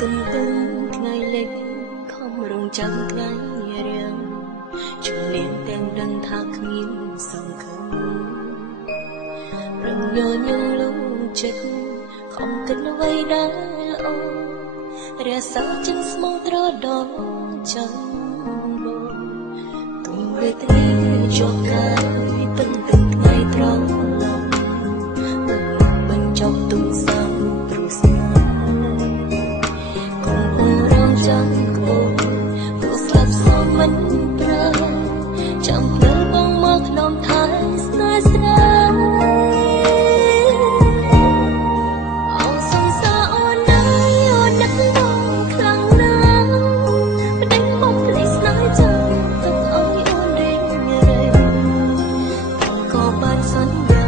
ទន្ទឹងថ្ងៃលិចខំរងចាំថ្ងៃរៀងជំនាញទាំងដឹងថាគ្មានសង្ឃឹមរំញញងលងចិត្តខំគិតអ្វីដែលល្អរសាចិត្តស្មោះត្រដោចាំបងទុំវេទនាជាប់កាយទន្ទឹងថ្ងៃត្រង់បញ្ចប់ទុំសាំព្រោះស្នេហ៍មិនប្រើចាំភ្លើបងមកក្នុងថែស្នេហ៍ស្រាអោសង្សារអូនណាយអូននឹកបងខ្លាំងណាស់ប្តីមកភ្លេចស្នេហ៍ចាំទុកឲ្យអូនរៀងរែងបងក៏បានសន្យា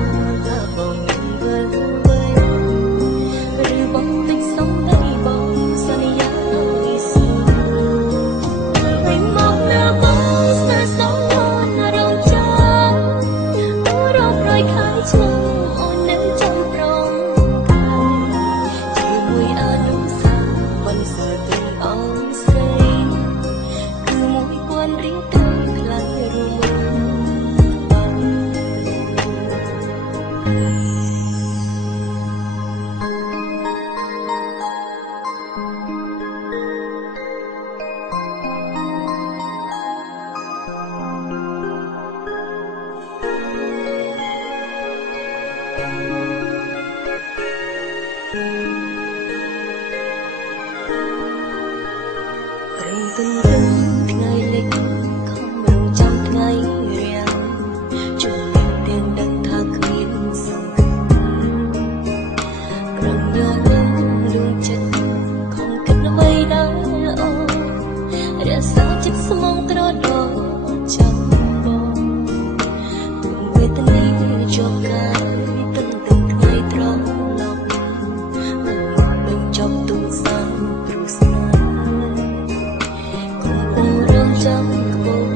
ថាបងនឹងវិលវិញឬបងតិចសំដីបងសន្យាទន្ទឹងថ្ងៃលិចខំរងចាំថ្ងៃរៀងជំនាញទាំងដឹងថាគ្មានសង្ឃឹមក្រំញញងលួងចិត្តខំគិតអ្វីដែលល្អរសាចិត្តស្មងត្រដោចាំបងទុំវេទនាជាប់កាយទន្ទឹងថ្ងៃត្រង់បញ្ចប់ទុំសាំព្រោះស្នេហ៍ចាំក្បូរ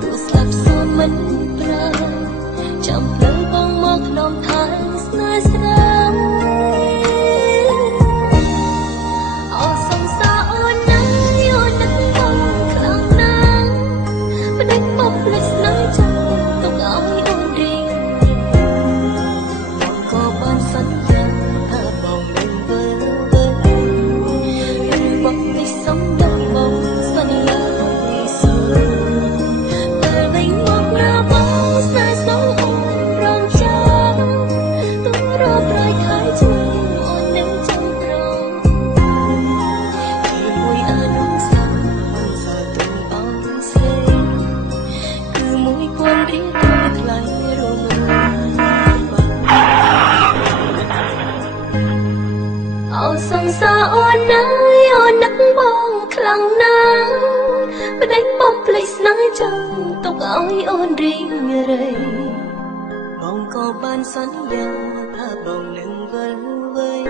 ព្រោះស្លាប់សួនមិនប្រើចាំភ្លើបងមកក្នុងថែស្នេហ៍ស្រាអោសង្សារអូនណាយអូននឹកបងខ្លាំងណាស់ប្តីមកភ្លេចស្នេហ៍ចាំទុកឲ្យអូនរៀងបងក៏បានសន្យាថាបងនឹងវិលវិញឬបងមិនសំដីបងសន្យាអោសង្សារអូនណាយអូននឹកបងខ្លាំងណាស់ប្តីមកភ្លេចស្នេហ៍ចាំទុកឲ្យអូនរៀងរែងបងក៏បានសន្យាថាបងនឹងវិលវិញ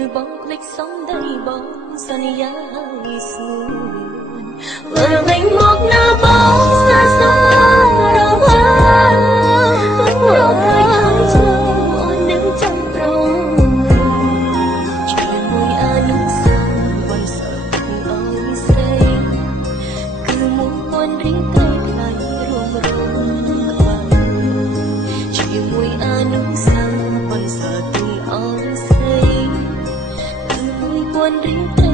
ឬបងភ្លេចសំដីបងសន្យាឲ្យស្ងួនវិលវិញមកណាបងស្នេហ៍ស្នេហ៍រងហើរងហើយហើយចាំអូននឹងចាំប្រងរៀងតែថ្លៃរួមរងខ្វាយជាមួយអនុសាសន៍បន្សើទុំអរស្រីគឺមួយពាន់រៀង